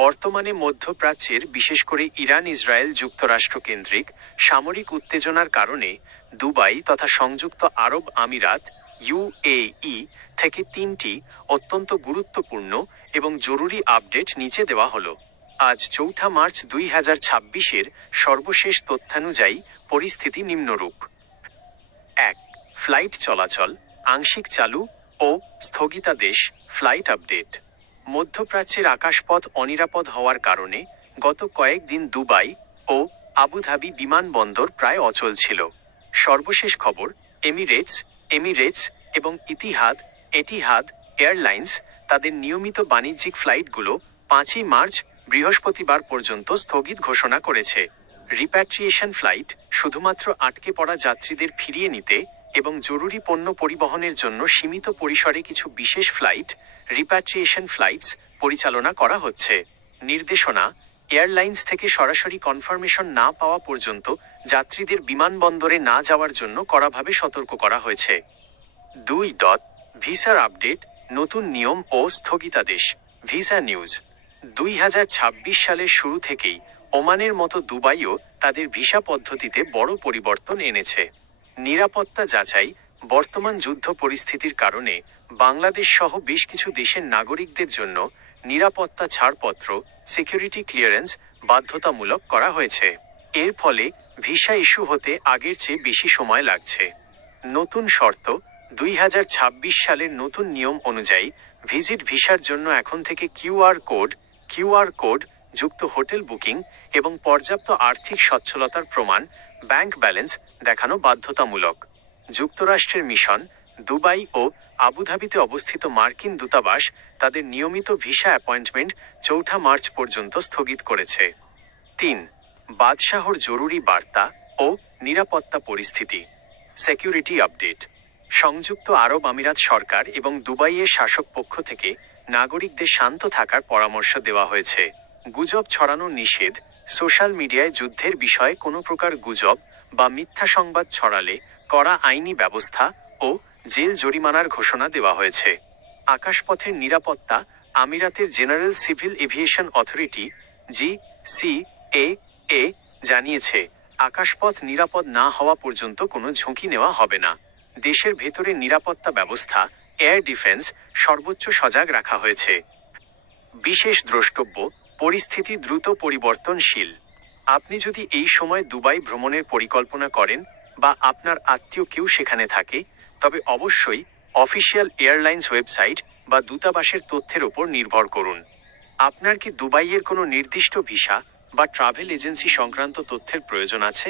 বর্তমানে মধ্যপ্রাচ্যের বিশেষ করে ইরান ইসরায়েল যুক্তরাষ্ট্র কেন্দ্রিক সামরিক উত্তেজনার কারণে দুবাই তথা সংযুক্ত আরব আমিরাত ইউএই থেকে 3টি অত্যন্ত গুরুত্বপূর্ণ এবং জরুরি আপডেট নিচে দেওয়া হলো। আজ 4 মার্চ 2026-এর সর্বশেষ তথ্যানুযায়ী পরিস্থিতি নিম্নরূপ। 1. ফ্লাইট চলাচল আংশিক চালু ও স্থগিতাদেশ। Flight update. মধ্যপ্রাচ্যের আকাশপথ অনিরাপদ হওয়ার কারণে গত কয়েকদিন দুবাই ও আবুধাবি বিমানবন্দর প্রায় অচল ছিল। সর্বশেষ খবর, এমিরেটস এবং এটিহাদ এয়ারলাইন্স তাদের নিয়মিত বাণিজ্যিক ফ্লাইটগুলো 5 মার্চ বৃহস্পতিবার পর্যন্ত স্থগিত ঘোষণা করেছে। রিপ্যাট্রিয়েশন ফ্লাইট শুধুমাত্র আটকে পড়া যাত্রীদের ফিরিয়ে নিতে এবং জরুরি পণ্য পরিবহনের জন্য সীমিত পরিসরে কিছু বিশেষ ফ্লাইট রিপ্যাট্রিয়েশন ফ্লাইটস পরিচালনা করা হচ্ছে। নির্দেশনা, এয়ারলাইন্স থেকে সরাসরি কনফার্মেশন না পাওয়া পর্যন্ত যাত্রীদের বিমানবন্দরে না যাওয়ার জন্য কড়াভাবে সতর্ক করা হয়েছে। 2. ভিসার আপডেট নতুন নিয়ম ও স্থগিতাদেশ। Visa news. 2026 সালের শুরু থেকেই ওমানের মতো দুবাইও তাদের ভিসা পদ্ধতিতে বড় পরিবর্তন এনেছে। নিরাপত্তা যাচাই, বর্তমান যুদ্ধ পরিস্থিতির কারণে বাংলাদেশ সহ বেশ কিছু দেশের নাগরিকদের জন্য নিরাপত্তা ছাড়পত্র সিকিউরিটি ক্লিয়ারেন্স বাধ্যতামূলক করা হয়েছে। এর ফলে ভিসা ইস্যু হতে আগের চেয়ে বেশি সময় লাগছে। নতুন শর্ত, 2026 সালের নতুন নিয়ম অনুযায়ী ভিজিট ভিসার জন্য এখন থেকে কিউআর কোড যুক্ত হোটেল বুকিং এবং পর্যাপ্ত আর্থিক সচ্ছলতার প্রমাণ ব্যাংক ব্যালেন্স দেখানো বাধ্যতামূলক। যুক্তরাষ্ট্রের মিশন, দুবাই ও আবুধাবিতে অবস্থিত মার্কিন দূতাবাস তাদের নিয়মিত ভিসা অ্যাপয়েন্টমেন্ট 4 মার্চ পর্যন্ত স্থগিত করেছে। 3. বাদশাহর জরুরি বার্তা ও নিরাপত্তা পরিস্থিতি। Security update. সংযুক্ত আরব আমিরাত সরকার এবং দুবাইয়ের শাসক পক্ষ থেকে নাগরিকদের শান্ত থাকার পরামর্শ দেওয়া হয়েছে। গুজব ছড়ানো নিষেধ। সোশ্যাল মিডিয়ায় যুদ্ধের বিষয়ে কোনো প্রকার গুজব বা মিথ্যা সংবাদ ছড়ালে কড়া আইনি ব্যবস্থা ও জেল জরিমানার ঘোষণা দেওয়া হয়েছে। আকাশপথের নিরাপত্তা, আমিরাতের জেনারেল সিভিল এভিয়েশন অথরিটি জিসিএএ জানিয়েছে, আকাশপথ নিরাপদ না হওয়া পর্যন্ত কোনো ঝুঁকি নেওয়া হবে না। দেশের ভেতরে নিরাপত্তা ব্যবস্থা এয়ার ডিফেন্স সর্বোচ্চ সজাগ রাখা হয়েছে। বিশেষ দ্রষ্টব্য, পরিস্থিতি দ্রুত পরিবর্তনশীল। আপনি যদি এই সময় দুবাই ভ্রমণের পরিকল্পনা করেন বা আপনার আত্মীয় কেউ সেখানে থাকে, তবে অবশ্যই অফিসিয়াল এয়ারলাইন্স ওয়েবসাইট বা দূতাবাসের তথ্যের ওপর নির্ভর করুন। আপনার কি দুবাইয়ের কোনো নির্দিষ্ট ভিসা বা ট্রাভেল এজেন্সি সংক্রান্ত তথ্যের প্রয়োজন আছে?